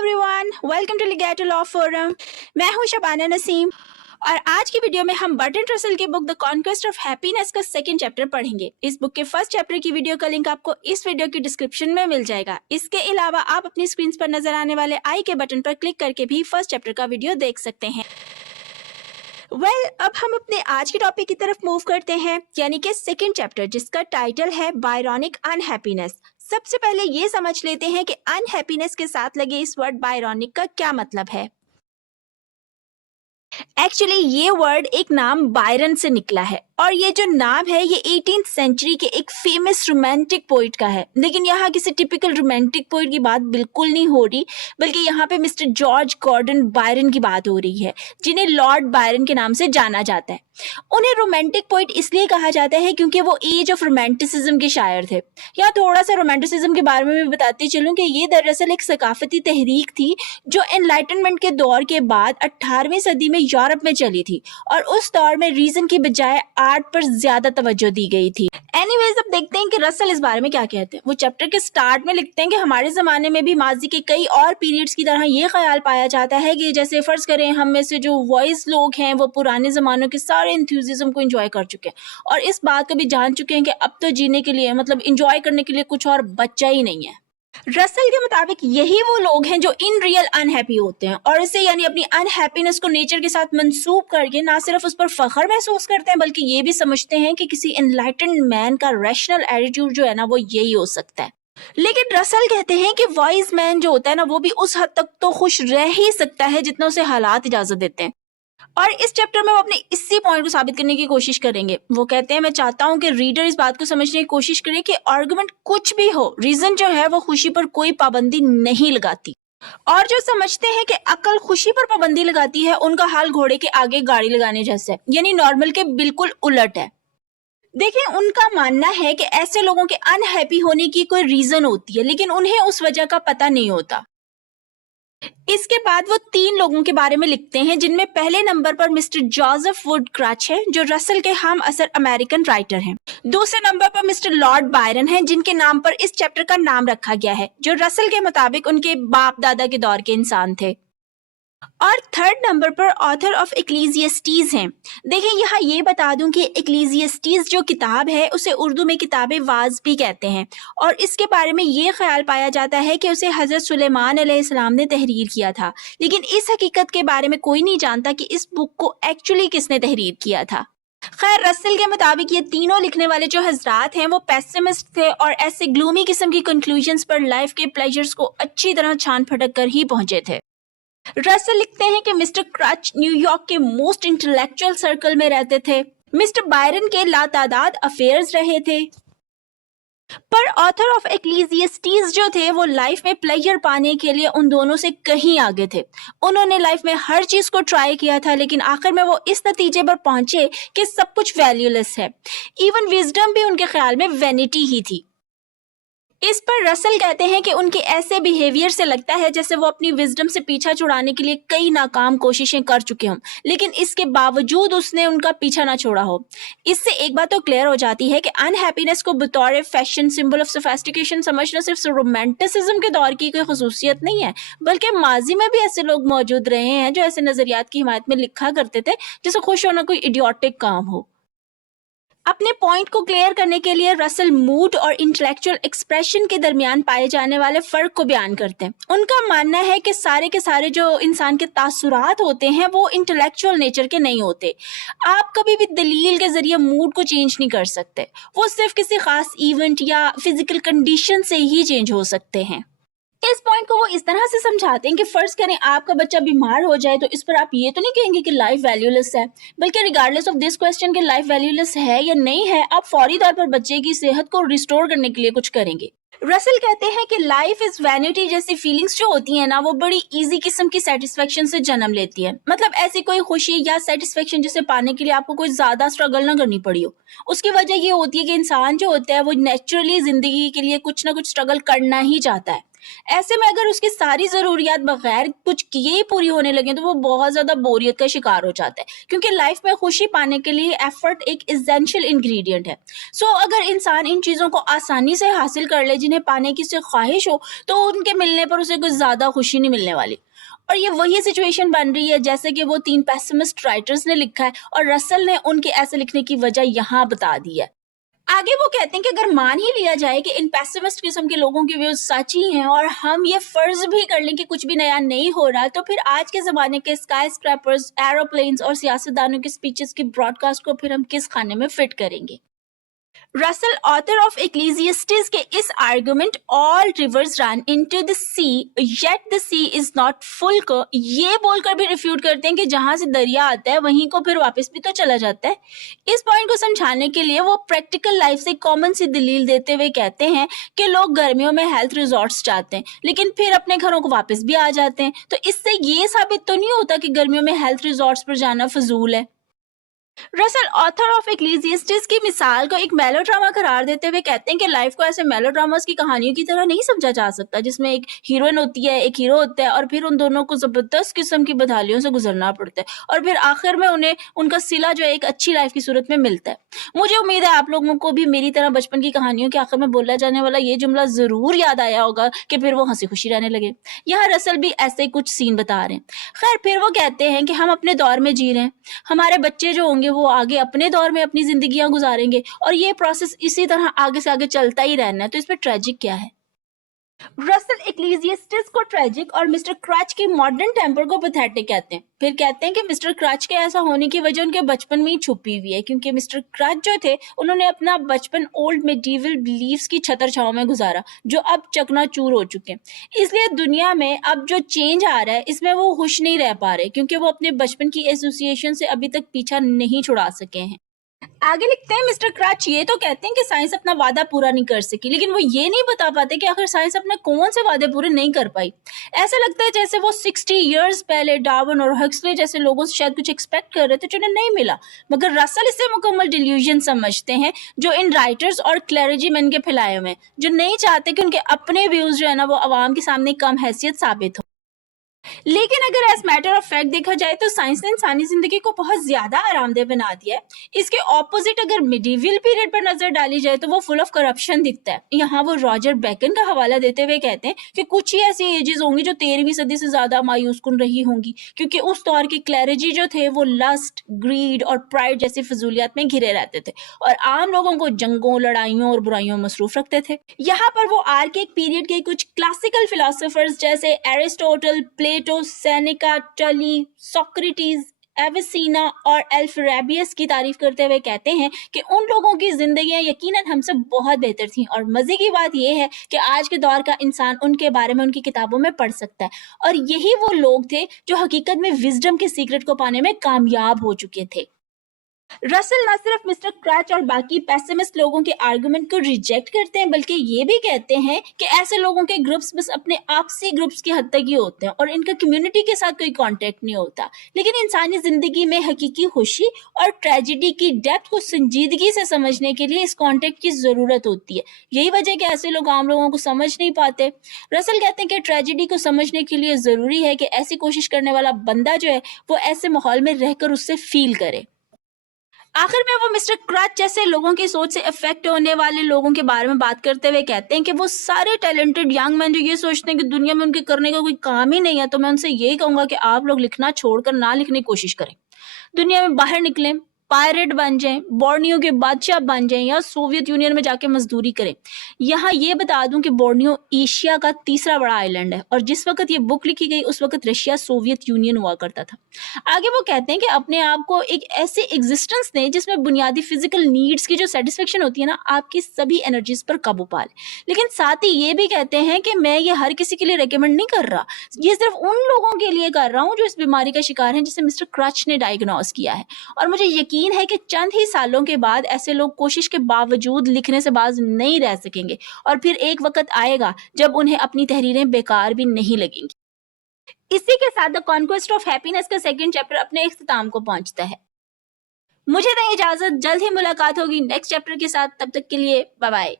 Everyone, welcome to Ligato law forum. मैं हूं शबाना नसीम और आज की वीडियो में हम बर्टन रसल की book the conquest of happiness का सेकंड चैप्टर पढ़ेंगे। इस बुक के फर्स्ट चैप्टर की वीडियो का लिंक आपको इस वीडियो की डिस्क्रिप्शन में मिल जाएगा। इसके अलावा आप अपनी स्क्रीन पर नजर आने वाले आई के बटन पर क्लिक करके भी फर्स्ट चैप्टर का वीडियो देख सकते हैं। अब हम अपने आज के टॉपिक की तरफ मूव करते हैं, यानी कि सेकंड चैप्टर जिसका टाइटल है बायरॉनिक अनहैप्पीनेस। सबसे पहले ये समझ लेते हैं कि अनहैप्पीनेस के साथ लगे इस वर्ड बायरॉनिक का क्या मतलब है। एक्चुअली ये वर्ड एक नाम बायरन से निकला है और ये जो नाम है ये 18th सेंचुरी के एक फेमस रोमांटिक पोइट का है। लेकिन यहाँ किसी टिपिकल रोमांटिक पोइट की बात बिल्कुल नहीं हो रही, बल्कि यहाँ पे मिस्टर जॉर्ज गॉर्डन बायरन की बात हो रही है, जिन्हें लॉर्ड बायरन के नाम से जाना जाता है। उन्हें रोमांटिक पोइट इसलिए कहा जाता है क्योंकि वो एज ऑफ रोमांटिसिज्म के शायर थे। यहाँ थोड़ा सा रोमांटिसिज्म के बारे में भी बताती चलूं कि ये दरअसल एक सकाफती तहरीक थी जो एनलाइटनमेंट के दौर के बाद 18वीं सदी में यूरोप में चली थी और उस दौर में रीजन की बजाय आर्ट पर ज्यादा तवज्जो दी गई थी। एनीवेज, अब देखते हैं कि रसल इस बारे में क्या कहते हैं। वो चैप्टर के स्टार्ट में लिखते हैं कि हमारे जमाने में भी माजी के कई और पीरियड्स की तरह ये ख्याल पाया जाता है कि जैसे फर्ज करें हम में से जो वॉइस लोग हैं वो पुराने जमानों के सारे इंथ्यूजिज्म को एंजॉय कर चुके हैं और इस बात को भी जान चुके हैं कि अब तो जीने के लिए मतलब एंजॉय करने के लिए कुछ और बचा ही नहीं है। रसल के मुताबिक यही वो लोग हैं जो इन रियल अनहैप्पी होते हैं और इसे यानी अपनी अनहैप्पीनेस को नेचर के साथ मंसूब करके ना सिर्फ उस पर फख्र महसूस करते हैं बल्कि ये भी समझते हैं कि किसी एनलाइटेंड मैन का रैशनल एटीट्यूड जो है ना वो यही हो सकता है। लेकिन रसल कहते हैं कि वाइज मैन जो होता है ना वो भी उस हद तक तो खुश रह ही सकता है जितना उसे हालात इजाजत देते हैं। और इस चैप्टर में वो अपने इसी पॉइंट को साबित करने की कोशिश करेंगे। वो कहते हैं मैं चाहता हूं कि रीडर इस बात को समझने की कोशिश करे कि आर्गुमेंट कुछ भी हो, रीजन जो है वो खुशी पर कोई पाबंदी नहीं लगाती और जो समझते हैं कि अकल खुशी पर पाबंदी लगाती है उनका हाल घोड़े के आगे गाड़ी लगाने जैसा है, यानी नॉर्मल के बिल्कुल उलट है। देखिए, उनका मानना है कि ऐसे लोगों के अनहैप्पी होने की कोई रीजन होती है लेकिन उन्हें उस वजह का पता नहीं होता। इसके बाद वो 3 लोगों के बारे में लिखते हैं जिनमें पहले नंबर पर मिस्टर जोसेफ वुडक्राच है जो रसल के हम असर अमेरिकन राइटर हैं। दूसरे नंबर पर मिस्टर लॉर्ड बायरन हैं जिनके नाम पर इस चैप्टर का नाम रखा गया है, जो रसल के मुताबिक उनके बाप दादा के दौर के इंसान थे। और थर्ड नंबर पर ऑथर ऑफ इक्लीसियस्टीज हैं। देखिए, यहाँ ये बता दूं कि इक्लीसियस्टीज जो किताब है उसे उर्दू में किताब वाज भी कहते हैं और इसके बारे में ये ख्याल पाया जाता है कि उसे हजरत सुलेमान अलैहिस्सलाम ने तहरीर किया था, लेकिन इस हकीकत के बारे में कोई नहीं जानता कि इस बुक को एक्चुअली किसने तहरीर किया था। खैर, रसल के मुताबिक ये तीनों लिखने वाले जो हजरात हैं वो पेसिमिस्ट थे और ऐसे ग्लूमी किस्म की कंक्लूजन्स पर लाइफ के प्लेजर्स को अच्छी तरह छान फटक कर ही पहुंचे थे। रसल लिखते हैं कि मिस्टर क्रच न्यूयॉर्क के मोस्ट इंटेलेक्चुअल सर्कल में रहते थे। मिस्टर बायरन के लातादाद अफेयर्स रहे थे, पर ऑथर ऑफ इक्लीसियस्टीज जो थे वो लाइफ में प्लेजर पाने के लिए उन दोनों से कहीं आगे थे। उन्होंने लाइफ में हर चीज को ट्राई किया था लेकिन आखिर में वो इस नतीजे पर पहुंचे कि सब कुछ वैल्यूलेस है। इवन विजडम भी उनके ख्याल में वैनिटी ही थी। इस पर रसल कहते हैं कि उनके ऐसे बिहेवियर से लगता है जैसे वो अपनी विजडम से पीछा छुड़ाने के लिए कई नाकाम कोशिशें कर चुके हों, लेकिन इसके बावजूद उसने उनका पीछा ना छोड़ा हो। इससे एक बात तो क्लियर हो जाती है कि अनहैप्पीनेस को बतौर फैशन सिंबल ऑफ सोफिस्टिकेशन समझना सिर्फ रोमांटिसिज्म के दौर की कोई खसूसियत नहीं है, बल्कि माजी में भी ऐसे लोग मौजूद रहे हैं जो ऐसे नजरियात की हिमायत में लिखा करते थे जैसे खुश होना कोई इडियोटिक काम हो। अपने पॉइंट को क्लियर करने के लिए रसल मूड और इंटेलेक्चुअल एक्सप्रेशन के दरमियान पाए जाने वाले फर्क को बयान करते हैं। उनका मानना है कि सारे के सारे जो इंसान के तासुरात होते हैं वो इंटेलेक्चुअल नेचर के नहीं होते। आप कभी भी दलील के जरिए मूड को चेंज नहीं कर सकते, वो सिर्फ किसी खास इवेंट या फिजिकल कंडीशन से ही चेंज हो सकते हैं। इस पॉइंट को वो इस तरह से समझाते हैं कि फर्ज करें आपका बच्चा बीमार हो जाए तो इस पर आप ये तो नहीं कहेंगे कि लाइफ वैल्यूलेस है, बल्कि रिगार्डलेस ऑफ दिस क्वेश्चन कि लाइफ वैल्यूलेस है या नहीं है, आप फौरी तौर पर बच्चे की सेहत को रिस्टोर करने के लिए कुछ करेंगे। रसल कहते हैं कि लाइफ इज वैनिटी जैसी फीलिंग्स जो होती हैं ना वो बड़ी इजी किस्म की सेटिस्फेक्शन से जन्म लेती है। मतलब ऐसी कोई खुशी या सेटिस्फेक्शन जिसे पाने के लिए आपको कोई ज्यादा स्ट्रगल ना करनी पड़ी हो। उसकी वजह ये होती है कि इंसान जो होता है वो नेचुरली जिंदगी के लिए कुछ ना कुछ स्ट्रगल करना ही चाहता है। ऐसे में अगर उसकी सारी ज़रूरियात बगैर कुछ किए ही पूरी होने लगे तो वो बहुत ज़्यादा बोरियत का शिकार हो जाता है, क्योंकि लाइफ में खुशी पाने के लिए एफर्ट एक एसेंशियल इंग्रेडिएंट है। सो अगर इंसान इन चीज़ों को आसानी से हासिल कर ले जिन्हें पाने की उसे ख्वाहिश हो, तो उनके मिलने पर उसे कुछ ज़्यादा खुशी नहीं मिलने वाली। और ये वही सिचुएशन बन रही है जैसे कि वो 3 पेसिमिस्ट राइटर्स ने लिखा है, और रसल ने उनके ऐसे लिखने की वजह यहाँ बता दी है। आगे वो कहते हैं कि अगर मान ही लिया जाए कि इन पेसिमिस्ट किस्म के लोगों के व्यूज सच ही हैं और हम ये फर्ज भी कर लें कि कुछ भी नया नहीं हो रहा, तो फिर आज के ज़माने के स्काई स्क्रैपर्स, एरोप्लेन्स और सियासतदानों के स्पीचेस की ब्रॉडकास्ट को फिर हम किस खाने में फिट करेंगे? रसल, ऑथर ऑफ इक्लेसियास्टिस, के इस argument all rivers run into the sea yet the sea is not full को ये बोलकर भी रिफ्यूट करते हैं कि जहां से दरिया आता है वहीं को फिर वापस भी तो चला जाता है। इस पॉइंट को समझाने के लिए वो प्रैक्टिकल लाइफ से कॉमन सी दलील देते हुए कहते हैं कि लोग गर्मियों में हेल्थ रिजॉर्ट्स जाते हैं लेकिन फिर अपने घरों को वापस भी आ जाते हैं, तो इससे ये साबित तो नहीं होता कि गर्मियों में हेल्थ रिजॉर्ट्स पर जाना फजूल है। रसल, ऑथर ऑफ इक्लेसियास्टिस, की मिसाल को एक मेलोड्रामा करार देते हुए कहते हैं कि लाइफ को ऐसे मेलोड्रामास की कहानियों की तरह नहीं समझा जा सकता जिसमें एक हीरोइन होती है, एक हीरो होता है और फिर उन दोनों को जबरदस्त किस्म की बदहालियों से गुजरना पड़ता है और फिर आखिर में उन्हें उनका सिला जो है एक अच्छी लाइफ की सूरत में मिलता है। मुझे उम्मीद है आप लोगों को भी मेरी तरह बचपन की कहानियों के आखिर में बोला जाने वाला ये जुमला जरूर याद आया होगा कि फिर वो हंसी खुशी रहने लगे। यहाँ रसल भी ऐसे कुछ सीन बता रहे हैं। खैर, फिर वो कहते हैं कि हम अपने दौर में जी रहे हैं, हमारे बच्चे जो होंगे वो आगे अपने दौर में अपनी जिंदगियां गुजारेंगे और ये प्रोसेस इसी तरह आगे से आगे चलता ही रहना है, तो इसमें ट्रेजिक क्या है? रसल इक्लेसियास्टिस को ट्रेजिक और मिस्टर क्रच के मॉडर्न टेम्पर को पैथेटिक कहते हैं। फिर कहते हैं कि मिस्टर क्रच के ऐसा होने की वजह उनके बचपन में ही छुपी हुई है, क्योंकि मिस्टर क्रच जो थे उन्होंने अपना बचपन ओल्ड मेडिवल बिलीफ्स की छतर छाव में गुजारा जो अब चकनाचूर हो चुके हैं। इसलिए दुनिया में अब जो चेंज आ रहा है इसमें वो खुश नहीं रह पा रहे, क्योंकि वो अपने बचपन की एसोसिएशन से अभी तक पीछा नहीं छुड़ा सके हैं। आगे लिखते हैं, मिस्टर क्रच ये तो कहते हैं कि साइंस अपना वादा पूरा नहीं कर सकी, लेकिन वो ये नहीं बता पाते कि आखिर साइंस अपने कौन से वादे पूरे नहीं कर पाई। ऐसा लगता है जैसे वो 60 इयर्स पहले डार्विन और हक्सले जैसे लोगों से शायद कुछ एक्सपेक्ट कर रहे थे जिन्हें नहीं मिला, मगर रसल इसे मुकम्मल डिल्यूजन समझते हैं जो इन राइटर्स और क्लैरिजीमैन के फैलाए हुए हैं, जो नहीं चाहते कि उनके अपने व्यूज जो है ना वो आवाम के सामने कम हैसियत साबित हो। लेकिन अगर एज मैटर ऑफ फैक्ट देखा जाए तो साइंस ने इंसानी जिंदगी को बहुत ज्यादा आरामदेह बना दिया है। इसके ऑपोजिट अगर मिडिवल पीरियड पर नजर डाली जाए तो वो फुल ऑफ करप्शन दिखता है। यहाँ वो रॉजर बेकन का हवाला देते हुए कहते हैं कि कुछ ही ऐसी एजेस होंगी जो 13वीं सदी से ज्यादा मायूसकुन रही होंगी, क्योंकि उस दौर के क्लैरिजी जो थे वो लस्ट, ग्रीड और प्राइड जैसी फजूलियात में घिरे रहते थे और आम लोगों को जंगों, लड़ाइयों और बुराइयों में मसरूफ रखते थे। यहाँ पर वो आर्केक पीरियड के कुछ क्लासिकल फिलोसोफर्स जैसे एरिस्टोटल, प्लेटो, सेनेका, टली, सोक्रेटिस, एविसीना और एल्फरेबियस की तारीफ करते हुए कहते हैं कि उन लोगों की जिंदगियां यकीनन हमसे बहुत बेहतर थीं और मजे की बात यह है कि आज के दौर का इंसान उनके बारे में उनकी किताबों में पढ़ सकता है और यही वो लोग थे जो हकीकत में विजडम के सीक्रेट को पाने में कामयाब हो चुके थे। रसल न सिर्फ मिस्टर क्रच और बाकी पेसिमिस्ट लोगों के आर्गुमेंट को रिजेक्ट करते हैं, बल्कि ये भी कहते हैं कि ऐसे लोगों के ग्रुप्स बस अपने आपसी ग्रुप्स की हद तक ही होते हैं और इनका कम्युनिटी के साथ कोई कांटेक्ट नहीं होता। लेकिन इंसानी जिंदगी में हकीकी खुशी और ट्रेजिडी की डेप्थ को संजीदगी से समझने के लिए इस कांटेक्ट की जरूरत होती है। यही वजह कि ऐसे लोग आम लोगों को समझ नहीं पाते। रसल कहते हैं कि ट्रेजिडी को समझने के लिए जरूरी है कि ऐसी कोशिश करने वाला बंदा जो है वो ऐसे माहौल में रहकर उससे फील करे। आखिर में वो मिस्टर क्रच जैसे लोगों की सोच से इफेक्ट होने वाले लोगों के बारे में बात करते हुए कहते हैं कि वो सारे टैलेंटेड यंग मैन जो ये सोचते हैं कि दुनिया में उनके करने का कोई काम ही नहीं है, तो मैं उनसे यही कहूंगा कि आप लोग लिखना छोड़कर ना लिखने की कोशिश करें, दुनिया में बाहर निकलें, पायरेट बन जाएं, बोर्नियो के बादशाह बन जाएं या सोवियत यूनियन में जाके मजदूरी करें। यहाँ ये बता दूं कि बोर्नियो एशिया का तीसरा बड़ा आइलैंड है और जिस वक्त ये बुक लिखी गई उस वक्त रशिया सोवियत यूनियन हुआ करता था। आगे वो कहते हैं कि अपने आप को एक ऐसे एग्जिस्टेंस दें जिसमें बुनियादी फिजिकल नीड्स की जो सेटिस्फेक्शन होती है ना आपकी सभी एनर्जीज पर काबू पा ले। लेकिन साथ ही ये भी कहते हैं कि मैं ये हर किसी के लिए रेकमेंड नहीं कर रहा, ये सिर्फ उन लोगों के लिए कर रहा हूँ जो इस बीमारी का शिकार हैं जिसे मिस्टर क्रच ने डायग्नोस किया है। और मुझे यकीन है कि चंद ही सालों के बाद ऐसे लोग कोशिश के बावजूद लिखने से बाज नहीं रह सकेंगे और फिर एक वक्त आएगा जब उन्हें अपनी तहरीरें बेकार भी नहीं लगेंगी। इसी के साथ द कॉन्क्वेस्ट ऑफ हैप्पीनेस का सेकंड चैप्टर अपने इख्तिताम को पहुंचता है। मुझे दें इजाजत, जल्द ही मुलाकात होगी नेक्स्ट चैप्टर के साथ, तब तक के लिए बाय बाय।